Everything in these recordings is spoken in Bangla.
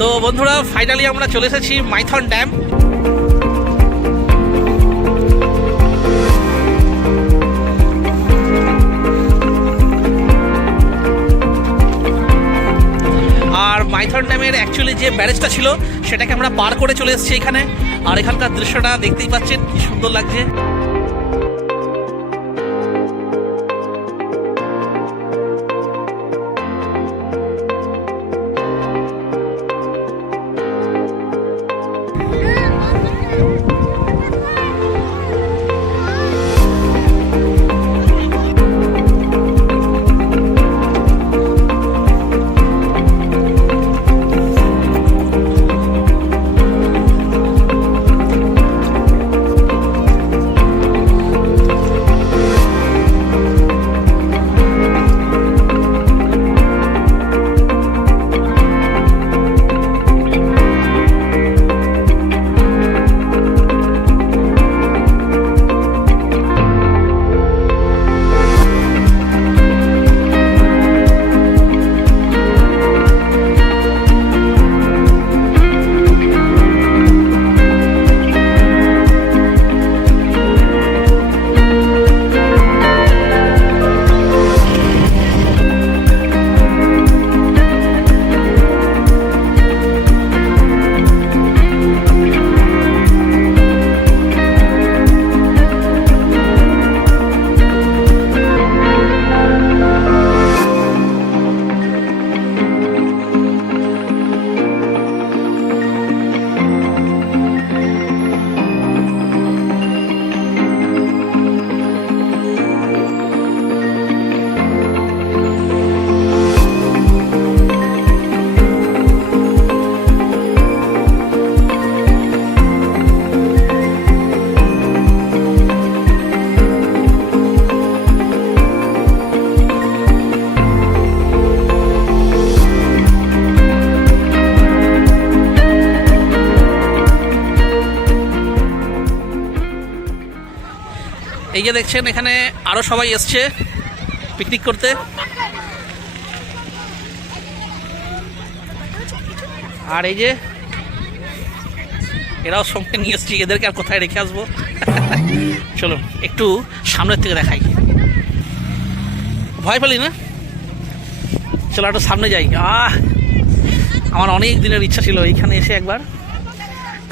তো বন্ধুরা ফাইনালি আমরা চলে এসেছি মাইথন ড্যাম। আর মাইথন ড্যামের অ্যাকচুয়ালি যে ব্যারেজটা ছিল সেটাকে আমরা পার করে চলে এসেছি এখানে। আর এখানকার দৃশ্যটা দেখতেই পাচ্ছেন কি সুন্দর লাগছে। এই যে দেখছেন এখানে আরো সবাই এসছে পিকনিক করতে। আর এই যে এরাও সঙ্গে নিয়ে এসছি, এদেরকে আর কোথায় রেখে আসবো। চলো একটু সামনের থেকে দেখাই, ভয় পেলি না? চলো একটু সামনে যাই। আমার অনেক দিনের ইচ্ছা ছিল এইখানে এসে একবার,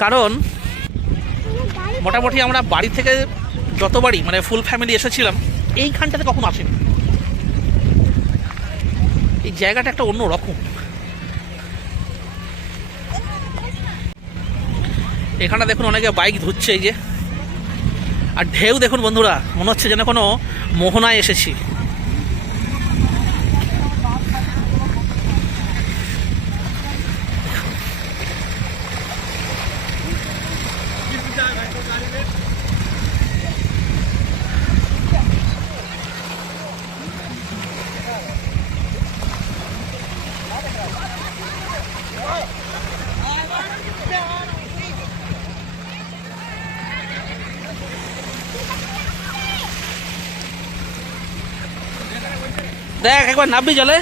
কারণ মোটামুটি আমরা বাড়ি থেকে যতবারই মানে ফুল ফ্যামিলি এসেছিলাম এইখানটাতে কখনো আসেনি। এই জায়গাটা একটা অন্য রকম। এখানে দেখুন অনেকে বাইক ধুচ্ছে এই যে, আর ঢেউ দেখুন বন্ধুরা, মনে হচ্ছে যেন কোনো মোহনায় এসেছি। দেখ একবার নামবি জলে,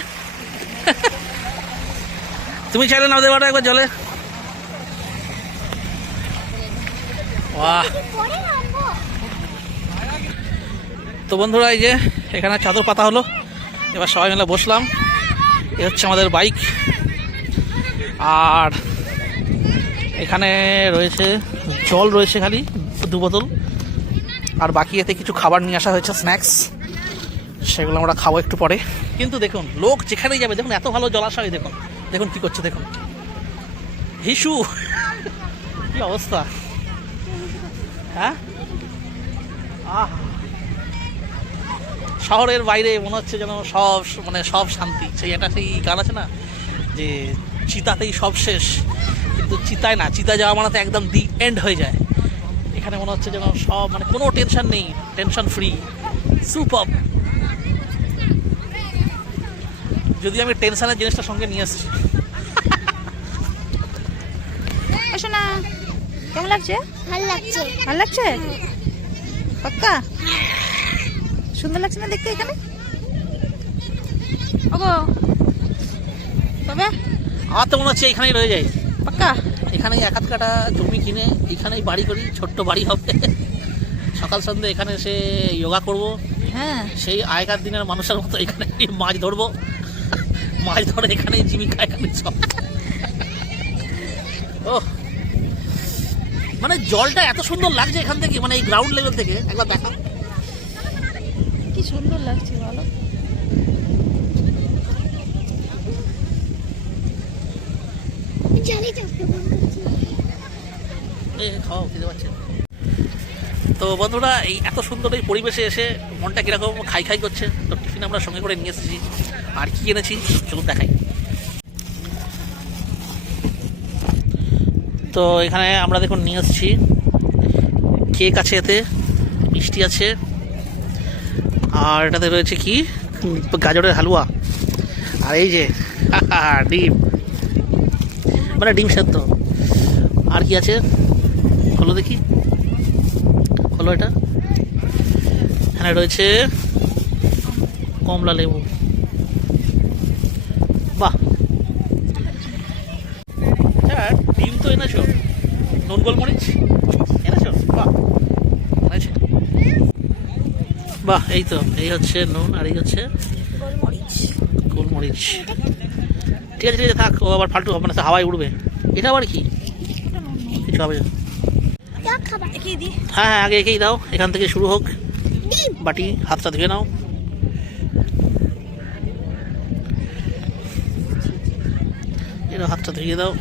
তুমি চাইলে নামতে পারো একবার জলে। বাহ। তো বন্ধুরা এই যে এখানে চাদর পাতা হলো, এবার সবাই মিলে বসলাম। এ হচ্ছে আমাদের বাইক, আর এখানে রয়েছে জল রয়েছে খালি 2 বোতল, আর বাকি এতে কিছু খাবার নিয়ে আসা হয়েছে, স্ন্যাক্স, সেগুলো আমরা খাবো একটু পরে। কিন্তু দেখুন লোক যেখানেই যাবে দেখুন এত ভালো জলাশয়, দেখুন দেখুন কি করছে, দেখুন হিসু কি অবস্থা। হ্যাঁ শহরের বাইরে মনে হচ্ছে যেন সব মানে সব শান্তি। সেই একটা সেই গান আছে না যে চিতাতেই সব শেষ, কিন্তু চিতায় না, চিতা যাওয়া মানে তো একদম দি এন্ড হয়ে যায়। এখানে মনে হচ্ছে যেন সব মানে কোনো টেনশন নেই, টেনশন ফ্রি, সুপার। যদি আমি টেনশনের জিনিসটা সঙ্গে নিয়ে আসছি। শোনা কেমন লাগছে? ভালো লাগছে। ভালো লাগছে পাক্কা? সুন্দর লাগছে না দেখতে এখানে? ওগো তবে আমার তো মনে হচ্ছে এখানেই রয়ে যায়, পাক্কা। এখানেই এক হাত কাটা জমি কিনে এখানেই বাড়ি করি, ছোট্ট বাড়ি হবে, সকাল সন্ধ্যে এখানে এসে যোগা করব, হ্যাঁ, সেই আগেকার দিনের মানুষের মতো এখানে মাছ ধরবো, মাছ ধরে এখানেই জীবিকা, এখানে সব। ও মানে জলটা এত সুন্দর লাগছে এখান থেকে, মানে এই গ্রাউন্ড লেভেল থেকে একবার দেখা। কি সুন্দর লাগছে বলো। খাওয়া খেতে পাচ্ছেন তো বন্ধুরা, এই এত সুন্দর এই পরিবেশে এসে মনটা কিরকম খাই খাই করছে। তো টিফিন আমরা সঙ্গে করে নিয়ে এসেছি, আর কি এনেছি চলুন দেখাই। তো এখানে আমরা দেখুন নিয়ে এসেছি কেক আছে, এতে মিষ্টি আছে, আর এটাতে রয়েছে কি গাজরের হালুয়া, আর এই যে ডিম, মানে ডিম সেদ্ধ। আর কি আছে খোলো দেখি, খোলো এটা। এখানে রয়েছে কমলা লেবু, বাহ। হ্যাঁ ডিম তো এনেছো, নুন গোলমরিচ এনেছো, বাহ এনেছে, বাহ। এই তো এই হচ্ছে নুন, আর এই হচ্ছে গোলমরিচ। ঠিক আছে ঠিক আছে, থাক, ও আবার ফালতু মানে হাওয়ায় উড়বে। এটা আবার কি কিছু হবে না। হ্যাঁ হ্যাঁ, আগে একেই দাও, এখান থেকে শুরু হোক। বাটি হাতটা ধুয়ে নাও। এটা হাতটা ধুয়ে দাও।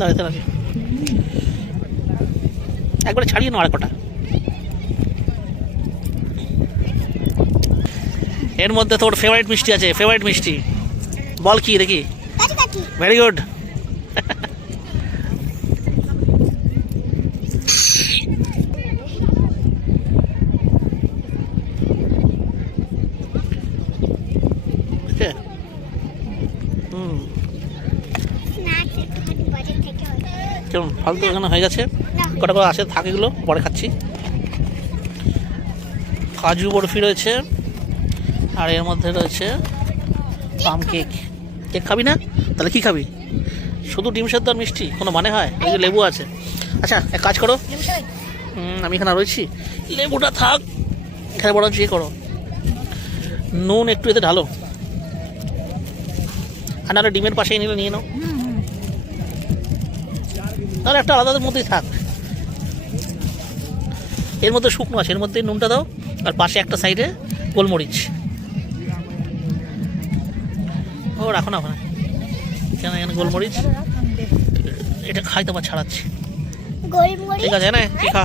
দাঁড়াতে লাগে, একবারে ছাড়িয়ে নাও আরেকটা। এর মধ্যে তোর ফেভারিট মিষ্টি আছে, ফেভারিট মিষ্টি বল কি দেখি। Very good. কেমন ফালতু এখানে হয়ে গেছে, কটা করে আসে থাক, এগুলো পরে খাচ্ছি। কাজু বরফি রয়েছে, আর এর মধ্যে রয়েছে পাম কেক। কেক খাবি না? তাহলে কি খাবি? শুধু ডিম সেদ্ধ আর মিষ্টি, কোনো মানে হয়? এই যে লেবু আছে। আচ্ছা এক কাজ করো, আমি এখানে রয়েছি, লেবুটা থাক এখানে, বরঞ্চ ইয়ে করো, নুন একটু এতে ঢালো, আর নাহলে ডিমের পাশেই নিলে নিয়ে নাও, তাহলে একটা আলাদাদের মধ্যেই থাক। এর মধ্যে শুকনো আছে, এর মধ্যে নুনটা দাও, আর পাশে একটা সাইডে গোলমরিচ। ও রাখো না ওখানে, কেন এখানে গোলমরিচ, এটা খাই তোমার ছাড়াচ্ছি। ঠিক আছে না, কি খা,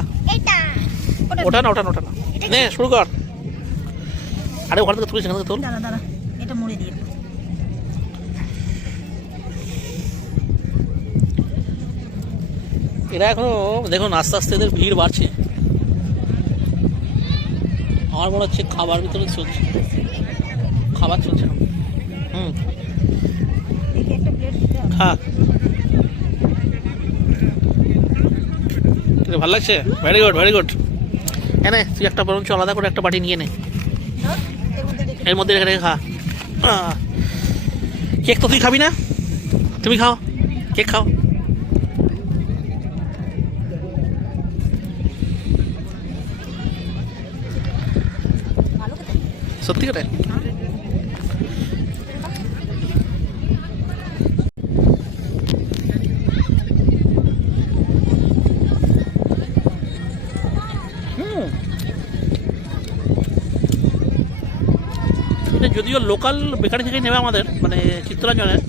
ওটা না ওটা না ওটা না, নে শুরু কর। আরে ওখান থেকে তুলিস, এখান থেকে তুল। এটা মুড়ে দিয়ে এরা এখনো দেখুন আস্তে আস্তে এদের ভিড় বাড়ছে। আমার মনে হচ্ছে খাবার ভিতরে চলছে, খাবার চলছে না। খা, ভালো লাগছে, ভেরি গুড ভেরি গুড। এনে তুই একটা বরঞ্চ আলাদা করে একটা বাটি নিয়ে নে, এর মধ্যে রেখে রেখে খা। কেক তো তুই খাবি না, তুমি খাও, কেক খাও। সত্যি করে এটা যদিও লোকাল বেকারি থেকে নেবে আমাদের, মানে চিত্তরঞ্জনের,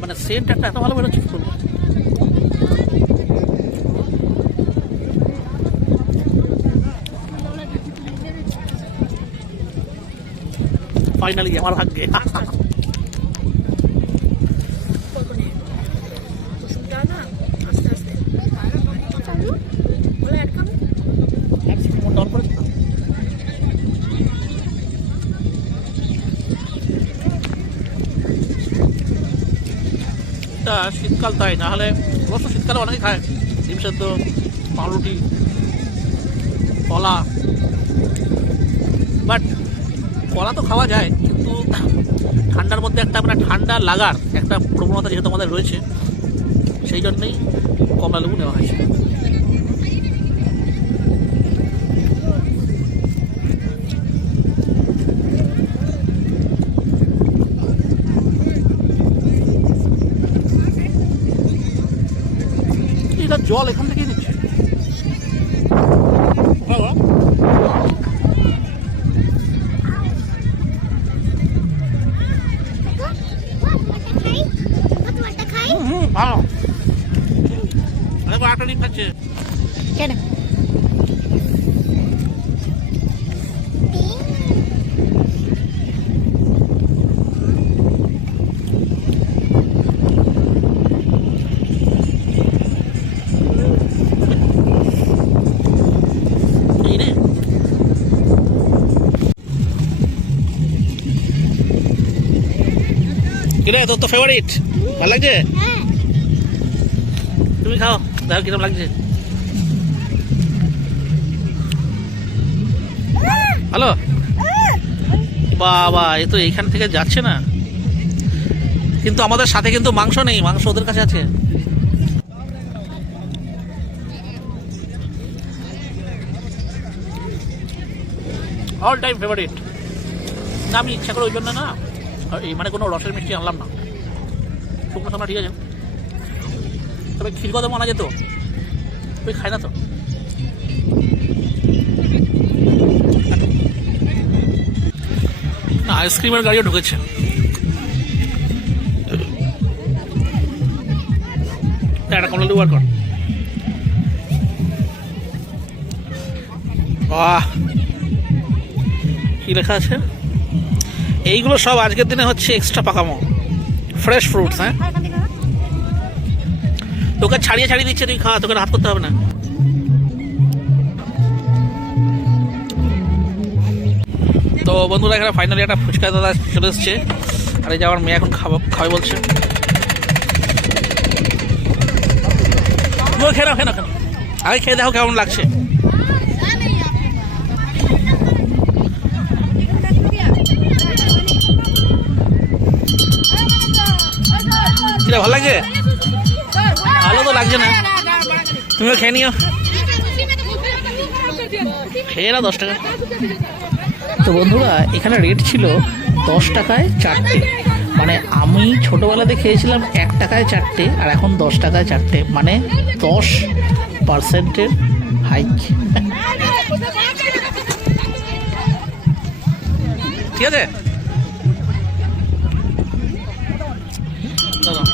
মানে সেন্ট একটা এত ভালো বেরোচ্ছে কি করবো। ফাইনালি আমার ভাগ্যে। মনটা অন করেছে তো? এটা শীতকাল তাই, না হলে অবশ্য শীতকালে অনেকে খায় ডিম সেদ্ধ, পাউরুটি, কলা। বাট কলা তো খাওয়া যায়, কিন্তু ঠান্ডার মধ্যে একটা মানে ঠান্ডা লাগার একটা প্রবণতা যেহেতু আমাদের রয়েছে, সেই জন্যই কমলা লেবু নেওয়া হয়েছে। এটা জল এখান থেকেই দিচ্ছে। ভালো, একটা ডিম খাচ্ছে। কেন? এই রে, কিরে তোর তো ফেভারিট, ভালো লাগছে? তুমি খাও, দেখো কিরকম লাগছে। হ্যালো বাবা, এ তো এইখান থেকে যাচ্ছে না, কিন্তু আমাদের সাথে কিন্তু মাংস নেই, মাংস ওদের কাছে আছে। All time favourite. না আমি ইচ্ছা করে ওই জন্য না, এই মানে কোনো রসের মিষ্টি আনলাম না, শুকনো সামনা ঠিক আছে, তবে ক্ষীর কদম আনা যেত, তুই খাই না তো। আইসক্রিমের গাড়িও ঢুকেছে। একটা কমলা লেবু বার কর। বাহ, কি লেখা আছে? এইগুলো সব আজকের দিনে হচ্ছে এক্সট্রা পাকামো ফ্রেশ ফ্রুটস। হ্যাঁ, তোকে ছাড়িয়ে ছাড়িয়ে দিচ্ছে, তুই খা, তোকে হাত করতে হবে না। তো বন্ধুরা, এখানে ফাইনালি একটা ফুচকা দাদা চলে এসছে, আর এই যে আমার মেয়ে এখন খাবে বলছে। খেয়ে নাও, খেয়ে নাও, আগে খেয়ে দেখো কেমন লাগছে। ভালো লাগছে? ভালো তো লাগছে না, তুমিও খেয়ে নিও, খেয়ে নাও 10 টাকা। তো বন্ধুরা, এখানে রেট ছিল 10 টাকায় 4টে, মানে আমি ছোটোবেলাতে খেয়েছিলাম 1 টাকায় 4টে, আর এখন 10 টাকায় 4টে, মানে 10% হাইক। ঠিক আছে, দাদা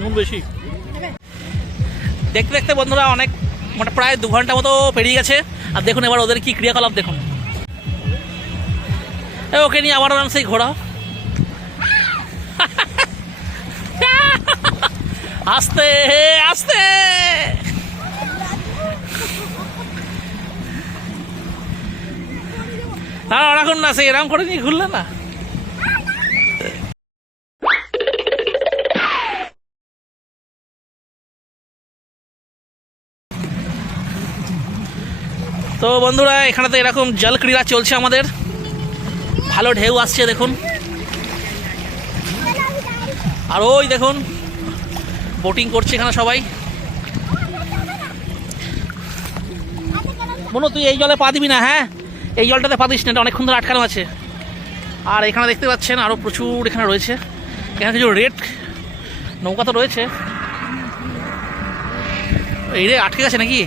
নুন বেশি। দেখতে দেখতে বন্ধুরা অনেক মানে প্রায় 2 ঘন্টা মতো পেরিয়ে গেছে, আর দেখুন এবার ওদের কি ক্রিয়াকলাপ দেখুন। ওকে নিয়ে আবার আরাম সেই ঘোরাও, আস্তে আস্তে। রাখুন না, সেই এরম করে নিয়ে ঘুরলে না। তো বন্ধুরা, এখানে তো এরকম জল ক্রীড়া চলছে আমাদের, ভালো ঢেউ আসছে দেখুন, আর ওই দেখুন বোটিং করছে এখানে সবাই। বনু, তুই এই জলে পা দিবি না, হ্যাঁ এই জলটাতে পা দিস না, এটা অনেকক্ষণ ধরে আটকানো আছে। আর এখানে দেখতে পাচ্ছেন আরও প্রচুর এখানে রয়েছে, এখানে কিছু রেড নৌকা তো রয়েছে। এই রে, আটকে গেছে নাকি?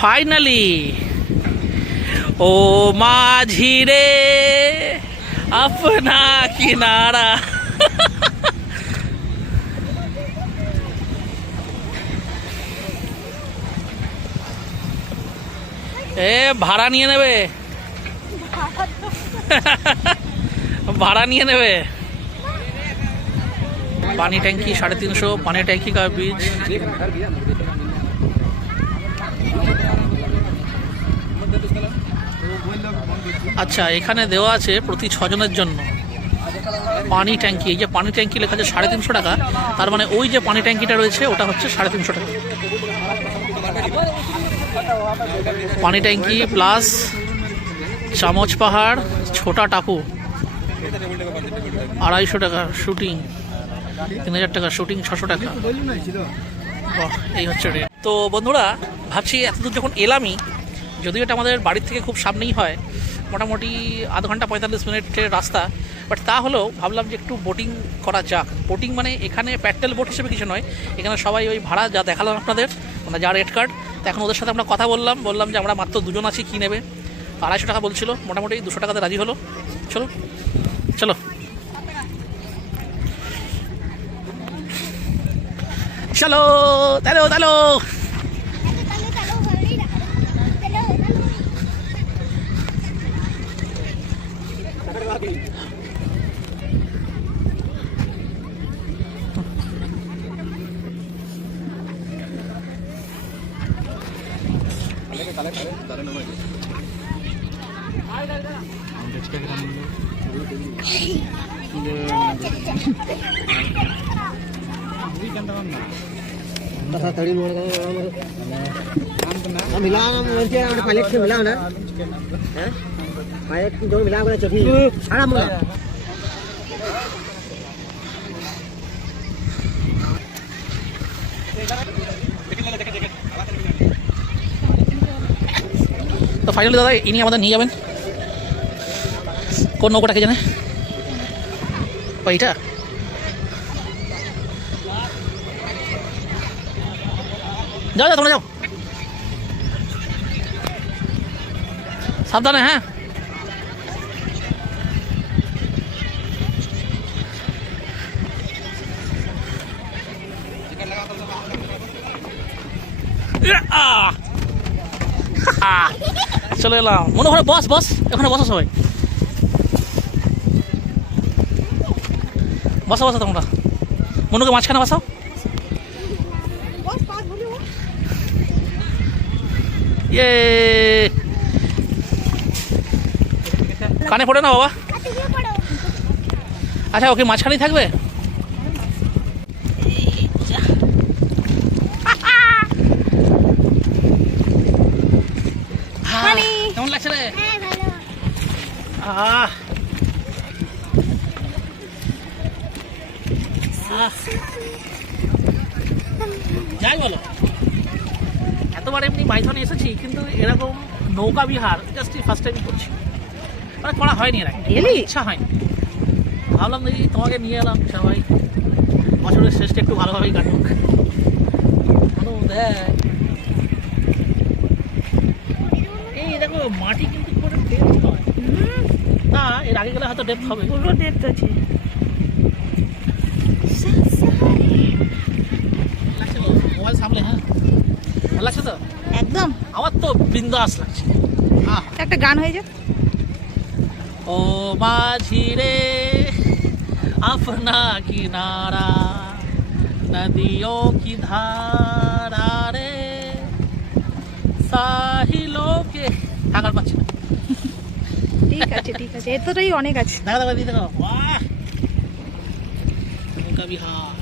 ফাইনালি ও মাঝি রে अपना किनारा। এ ভাড়া নিয়ে নেবে, ভাড়া নিয়ে নেবে। पानी टैंकी 350, पानी टैंकी का बीज। আচ্ছা, এখানে দেওয়া আছে প্রতি 6 জনের জন্য পানি ট্যাঙ্কি। এই যে পানি ট্যাঙ্কি লেখা আছে 350 টাকা, তার মানে ওই যে পানি ট্যাঙ্কিটা রয়েছে ওটা হচ্ছে 350 টাকা। পানি ট্যাঙ্কি প্লাস চামচ পাহাড়, ছোটা টাপু 250 টাকা, শুটিং 3000 টাকা, শুটিং 600 টাকা। বাহ, এই হচ্ছে রেট। তো বন্ধুরা, ভাবছি এতদূর যখন এলামই, যদিও এটা আমাদের বাড়ির থেকে খুব সামনেই হয়, মোটামুটি আধ ঘন্টা 45 মিনিটের রাস্তা, বাট তা হলেও ভাবলাম যে একটু বোটিং করা যাক। বোটিং মানে এখানে প্যাডেল বোট হিসেবে কিছু নয়, এখানে সবাই ওই ভাড়া যা দেখালাম আপনাদের, মানে যা রেট কার্ড। তো এখন ওদের সাথে আমরা কথা বললাম যে আমরা মাত্র 2 জন আছি, কী নেবে। 250 টাকা বলছিল, মোটামুটি 200 টাকাতে রাজি হলো। চলো চলো চলো, তাহলে তাহলে তো ফাইনালি দাদা ইনি আমাদের নিয়ে যাবেন। কোন নৌকাটাকে জানে ওইটা? যাও যাও, তোমরা যাও, সাবধানে। হ্যাঁ, চলে এলাম। মনে হয় বস বস, এখানে বসো সবাই, বসো বসো তোমরা। মনুকে মাঝখানে বসাও। ইয়ে, কানে পড়ে না বাবা। আচ্ছা, ওকে মাঝখানেই থাকবে। কেমন লাগছে রে? যাই বলো, এতবার এমনি মাইথনে এসেছি, কিন্তু এরকম নৌকা বিহার জাস্ট ফার্স্ট টাইম করছি, মানে করা হয়নি এর আগে, ইচ্ছা হয়নি। ভাবলাম দেখি তোমাকে নিয়ে এলাম, সবাই বছরের শেষটা একটু ভালোভাবেই কাটুক। দেখ, এই দেখো মাটি কিন্তু পুরো ডেপথ হয় না, এর আগে গেলে হয়তো ডেপথ হবে, পুরো ডেপথ আছে। মোবাইল সামলে, হ্যাঁ ভালো লাগছে তো একদম। আমার তো বিন্দাস লাগছে। একটা গান হয়ে যায়, ও মাঝি রে अपना किनारा नदियों की धारा रे साहिलों के। থাকার পাচ্ছি না। ঠিক আছে ঠিক আছে, এতটাই অনেক আছে। দেখা দেখা দিয়ে দেখো, বাহ, নৌকা বিহার।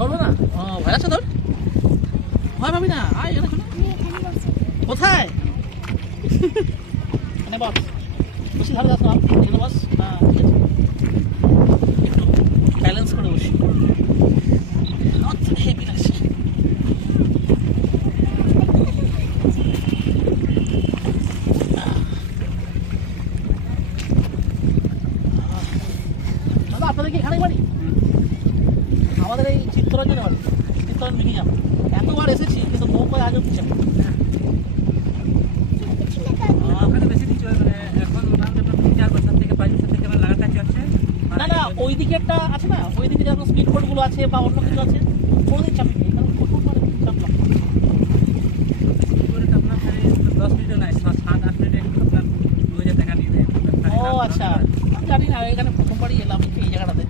বলবো না, ভয় আছে তোর? ভয় পাবি না, আয় এখানে। কোথায়? মানে বস, বসি ধারে যাস না, এগুলো বস। হ্যাঁ, ঠিক আছে, একটু ব্যালেন্স করে বসি। হেভি লাগছে। দাদা, আপনাদের কি এখানে বাড়ি? আমাদের এই চিত্তরঞ্জনে বাড়ি। চিত্তরঞ্জন মিউজিয়াম। এতবার এসেছি কিন্তু নৌকায় আজও কিছু ওখানে বেশি কিছু হয়, মানে এখন মোটামুটি আপনার 3-4 বছর থেকে 5 বছর থেকে আমার লাগাতার চলছে। না না ওই দিকে একটা আছে না, ওই দিকে যেমন স্পিড বোটগুলো আছে বা অন্য কিছু আছে, কোনোদিন চাপিনি। এখানে প্রথমবার চাপলাম। করে তো আপনার প্রায় 10 মিনিটও নাই, 7-8 মিনিটে আপনার 2000 টাকা নিয়ে দেয়। ও আচ্ছা, আমি জানি না, এখানে প্রথমবারই এলাম এই জায়গাটাতে।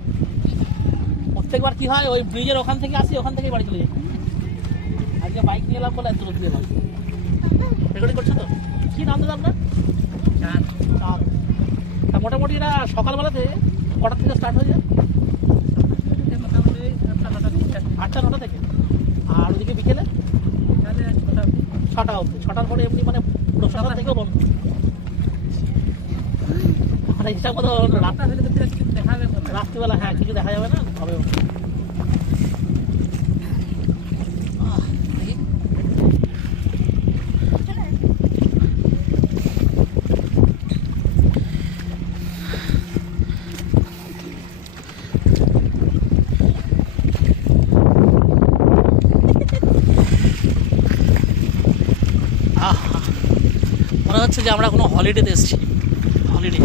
প্রত্যেকবার কি হয়, ওই ব্রিজের ওখান থেকে আসি, ওখান থেকেই বাড়ি চলে যাই। আজকে বাইক নিয়ে এলাম বলে এত দূর দিয়ে এলাম। রেকর্ডিং করছো তো? কি নাম দাদা আপনার? চাঁদ। চাঁদ। তা মোটামুটি এরা সকালবেলাতে কটার থেকে স্টার্ট হয়ে যায়? মোটামুটি 8টা-9টা থেকে চারটে। 8টা-9টা থেকে। আর ওদিকে বিকেলে তাহলে 6টা 6টা অবধি। 6টার পরে এমনি মানে প্রশাসন থেকেও বন্ধ। মানে হিসাব মতো রাতটা হলে তো কিছু দেখা যাবে না। রাত্রিবেলা হ্যাঁ কিছু দেখা যাবে না, হবে। দেখি। আহা, মনে হচ্ছে যে আমরা কোনো হলিডেতে এসেছি। হলিডে।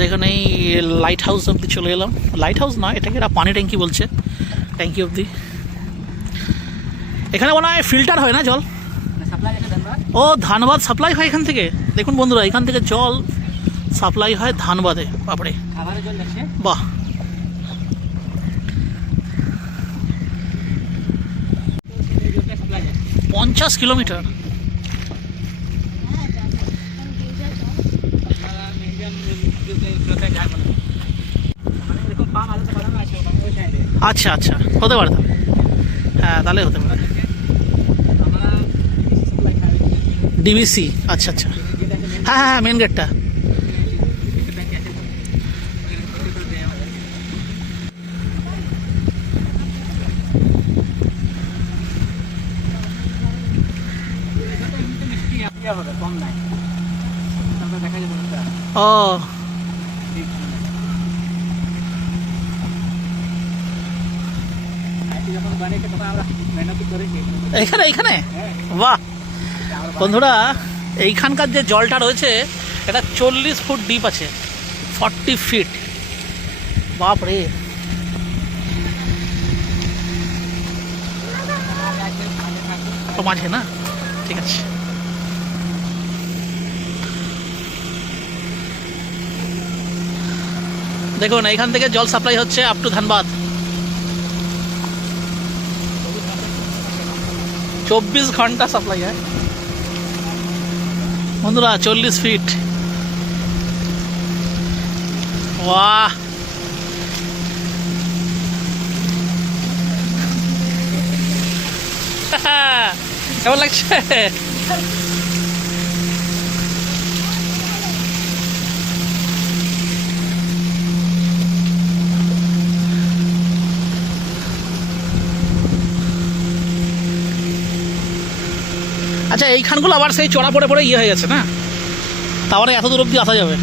দেখুন এই লাইট হাউস অব্দি চলে এলাম। লাইট হাউস নয়, এটাকে এরা পানি ট্যাঙ্কি বলছে, ট্যাঙ্কি অব্দি। এখানে মনে হয় ফিল্টার হয় না জল? সাপ্লাই আছে ধানবাদ। ও ধানবাদ সাপ্লাই হয় এখান থেকে। দেখুন বন্ধুরা, এখান থেকে জল সাপ্লাই হয় ধানবাদে। বাপরে, খাবারের জল যাচ্ছে। বাহ। এই জলটা সাপ্লাই যাচ্ছে। 50 কিলোমিটার। আপনারা মিউজিয়াম জলটা যায় বলে। মানে এরকম পাম্প আলাদা বানানো আছে ওই সাইডে। আচ্ছা আচ্ছা, হতে পারে তাহলে। হ্যাঁ তাহলে হতে পারে। আমরা সাপ্লাই খাই। ডিবিসি, আচ্ছা আচ্ছা। হ্যাঁ হ্যাঁ হ্যাঁ, মেন গেটটা। কম নাই দেখা যাবে ও যখন বানিয়েছে তখন আমরা মেহনত করেছি। এখানে এখানে বাহ বন্ধুরা, এইখানকার যে জলটা রয়েছে এটা 40 ফুট ডিপ আছে, 40 ফিট। বাপ রে। তো মাঝে না, ঠিক আছে। দেখুন এইখান থেকে জল সাপ্লাই হচ্ছে আপ টু ধানবাদ। 24 ঘন্টা সাপ্লাই হয় বন্ধুরা, 40 ফিট। বাহ, কেমন লাগছে? আচ্ছা, এইখানগুলো আবার সেই চড়া পড়ে পড়ে ইয়ে হয়ে গেছে না, তাহলে এত দূর অব্দি আসা যাবে।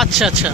আচ্ছা আচ্ছা,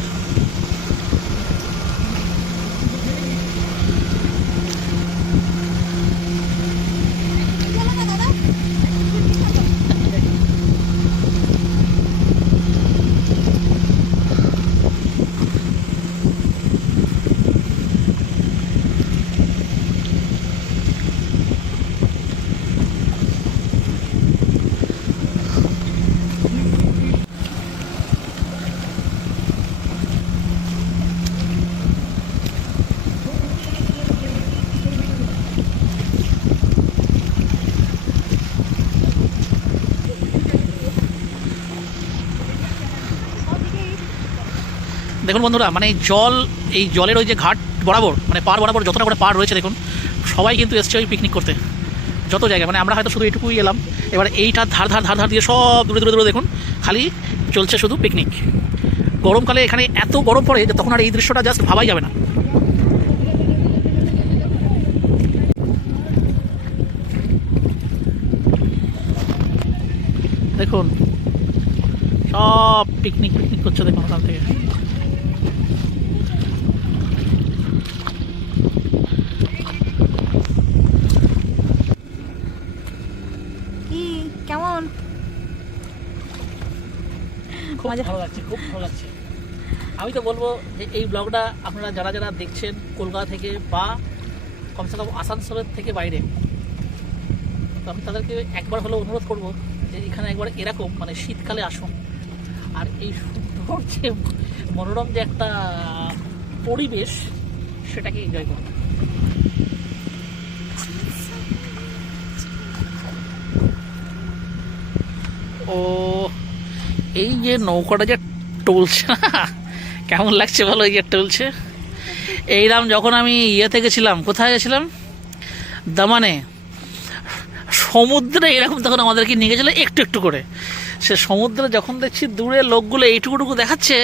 দেখুন বন্ধুরা, মানে জল, এই জলের ওই যে ঘাট বরাবর, মানে পার বরাবর যতটা করে পার রয়েছে, দেখুন সবাই কিন্তু এসছে ওই পিকনিক করতে। যত জায়গায়, মানে আমরা হয়তো শুধু এইটুকুই এলাম, এবার এইটার ধার ধার ধার ধার দিয়ে সব দূরে দূরে দূরে দেখুন খালি চলছে শুধু পিকনিক। গরমকালে এখানে এত গরম পড়ে যে তখন আর এই দৃশ্যটা জাস্ট ভাবাই যাবে না। দেখুন সব পিকনিক পিকনিক করছে দেখুন ওখান থেকে। কি কেমন খুব ভালো লাগছে, খুব ভালো লাগছে। আমি তো বলবো যে এই ব্লগটা আপনারা যারা যারা দেখছেন কলকাতা থেকে বা কমসে কম আসানসোলের থেকে বাইরে, তো আমি তাদেরকে একবার হলেও অনুরোধ করবো যে এখানে একবার এরকম মানে শীতকালে আসুন, আর এই সুন্দর যে মনোরম যে একটা পরিবেশ সেটাকে এনজয় করুন। ও এই যে নৌকাটা যে টলছে না, কেমন লাগছে বলো? এই যে টলছে, এইরাম যখন আমি ইয়েতে গেছিলাম, কোথায় গেছিলাম, দামানে, সমুদ্রে এরকম তখন আমাদেরকে নিয়ে গেছিলো একটু একটু করে। সে সমুদ্রে যখন দেখছি দূরে লোকগুলো এইটুকুটুকু দেখাচ্ছে,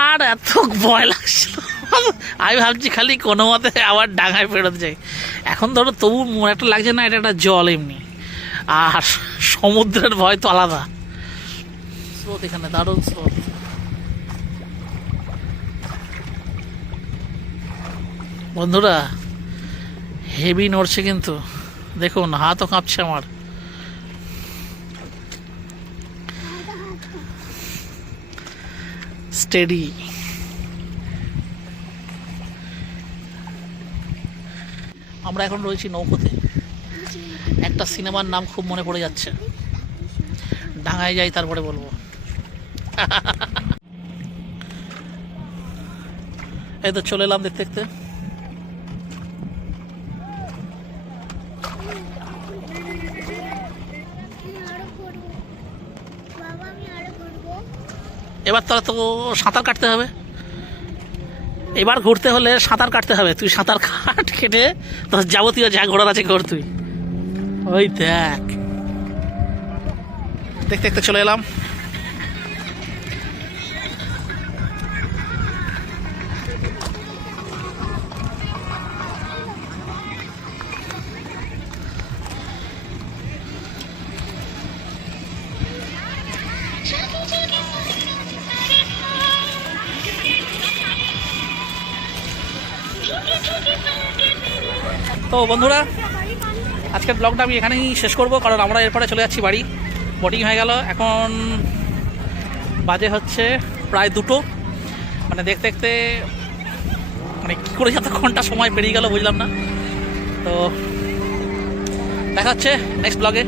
আর এত ভয় লাগছিল, আমি ভাবছি খালি কোনো মতে আবার ডাঙায় ফেরত যাই। এখন ধরো তবু মনে একটা লাগছে না, এটা একটা জল এমনি, আর সমুদ্রের ভয় তো আলাদা। স্রোত এখানে দারুণ স্রোত। বন্ধুরা হেভি নড়ছে কিন্তু, দেখুন হাতও কাঁপছে আমার। স্টেডি। আমরা এখন রয়েছি নৌকোতে। একটা সিনেমার নাম খুব মনে পড়ে যাচ্ছে, ডাঙায় যাই তারপরে বলবো। এই তো চলে এলাম দেখতে দেখতে। এবার তো সাঁতার কাটতে হবে, এবার ঘুরতে হলে সাঁতার কাটতে হবে। তুই সাঁতার কাট, কেটে তোর যাবতীয় যা ঘোরার আছে ঘোর তুই। ওই দেখ, দেখতে দেখতে চলে এলাম। তো বন্ধুরা আজকের ব্লগটা আমি এখানেই শেষ করব, কারণ আমরা এরপরে চলে যাচ্ছি বাড়ি। বোটিং হয়ে গেল, এখন বাজে হচ্ছে প্রায় 2টো। মানে দেখতে দেখতে মানে কী করে যতক্ষণটা সময় পেরিয়ে গেল বুঝলাম না। তো দেখা হচ্ছে নেক্সট ব্লগে।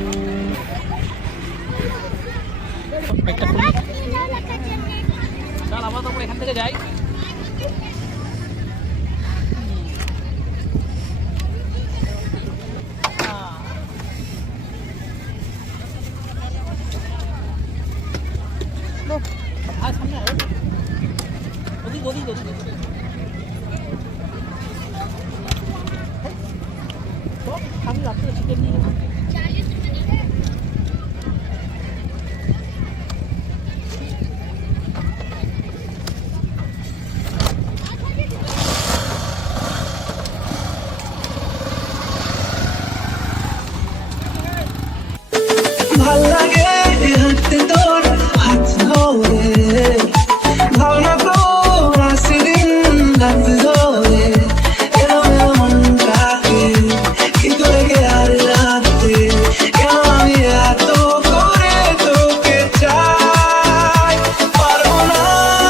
চল আমরা তো এখান থেকে যাই। আমি রাত্রে চিকেন নিয়ে ভাল